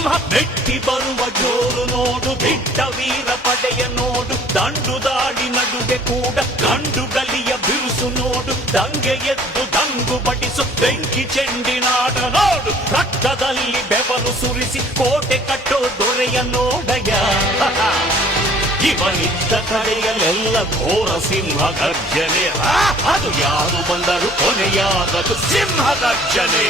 ಸಿಂಹ ಮೆಟ್ಟಿ ಬರುವ ಜೋರು ನೋಡು, ಬಿಟ್ಟ ವೀರ ಪಡೆಯ ನೋಡು, ದಂಡು ದಾಳಿ ನಡುವೆ ಕೂಡ ಗಂಡು ಗಲಿಯ ಬಿರುಸು ನೋಡು, ದಂಗೆ ಎದ್ದು ದಂಗು ಬಡಿಸು ಬೆಂಕಿ ಚೆಂಡಿನಾಡ ನೋಡು, ರಕ್ತದಲ್ಲಿ ಬೆವರು ಸುರಿಸಿ ಕೋಟೆ ಕಟ್ಟೋ ದೊರೆಯ ನೋಡಯ. ಇವನಿದ್ದ ಕಡೆಯಲ್ಲೆಲ್ಲ ಘೋರ ಸಿಂಹ ಗರ್ಜನೆ, ಅದು ಯಾರು ಬಂದರು ಕೊನೆಯಾದದು ಸಿಂಹ ಗರ್ಜನೆ.